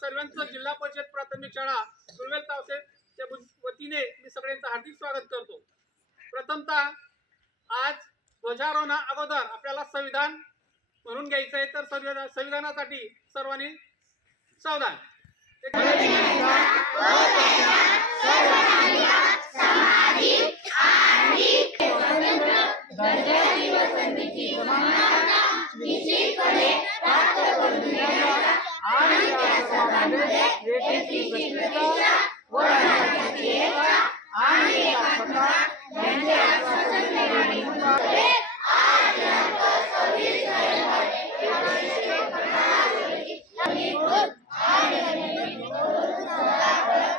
सर्वांचं जिल्हा परिषद प्राथमिक शाळा सुरवेल तावसेच्या वतीने मी सगळ्यांचं हार्दिक स्वागत करतो। प्रथमतः आज ध्वजारोहणा अगोदर आपल्याला संविधान म्हणून घ्यायचं आहे, तर संविधानासाठी सर्वांनी सावधान।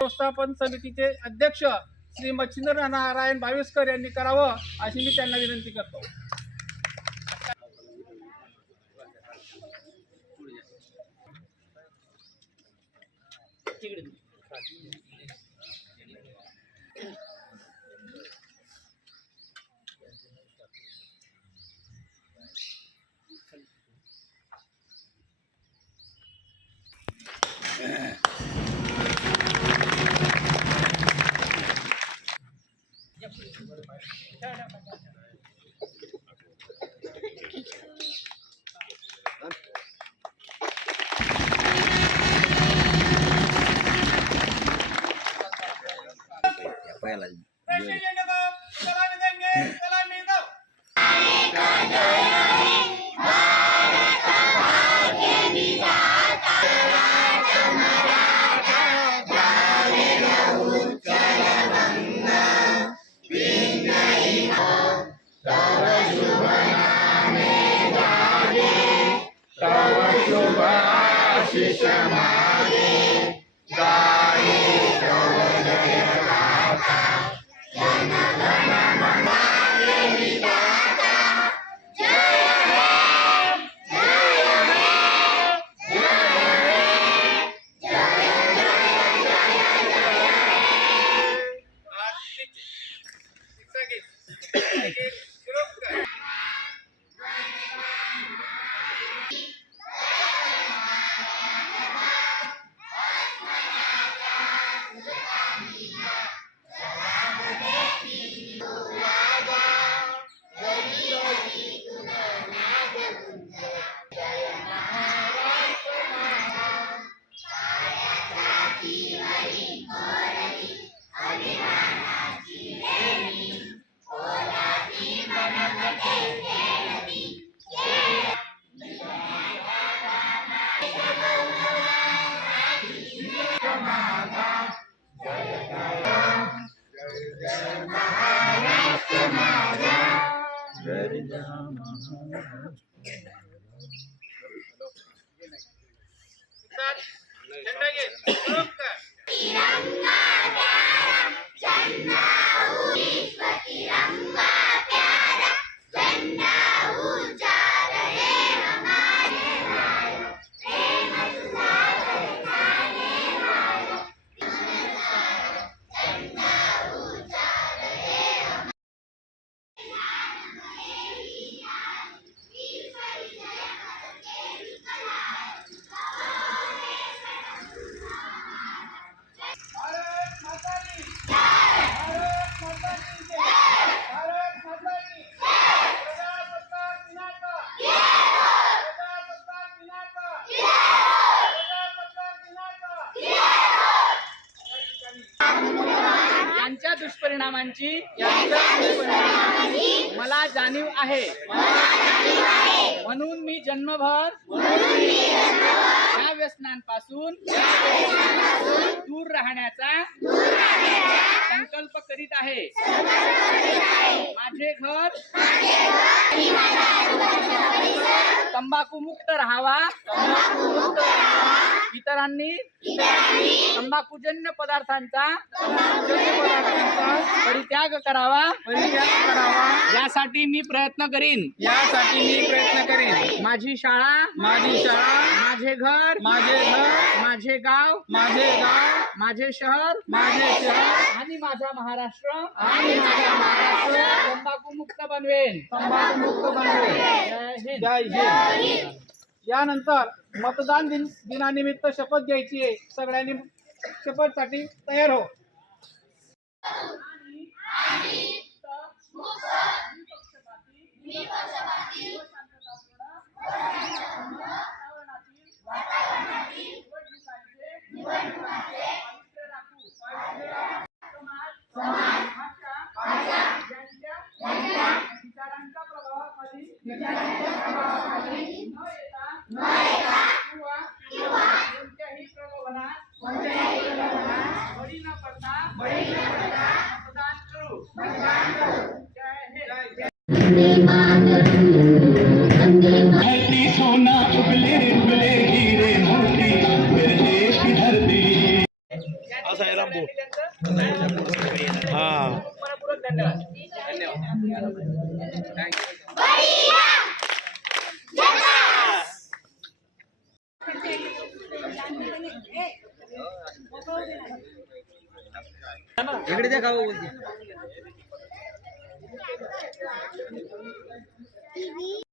व्यवस्थापन समितीचे अध्यक्ष श्री मच्छिंद्र नारायण भाविस्कर यांनी करावं अशी मी त्यांना विनंती करतो। दुष्परिणामांची मला जाणीव आहे, म्हणून मी जन्मभर या व्यसनांपासून दूर राहण्याचा संकल्प करीत आहे। माझे घर तंबाखू मुक्त राहावा, इतरांनी तंबाखूजन्य पदार्थांचा परित्याग करावा, यासाठी मी प्रयत्न करीन। माझी शाळा, माझे घर, माझे गाव, माझे शहर आणि माझा महाराष्ट्र तंबाखू मुक्त बनवेन। जय हिंद। यानंतर मतदान दिनानिमित्त शपथ घ्यायची आहे. सगळ्यांनी शपथसाठी तयार हो. विचारांच्या प्रभावाखाली न येता किंवा कोणत्याही प्रलोभनात बळी न पडता मतदान करू. जय हिंद. धरती सोना उगले उगले हीरे मोती मेरे देश की धरती. असं आहे रामभाऊ. हा मनपूर्वक धन्यवाद. इकडे द्या खाऊ बोलते.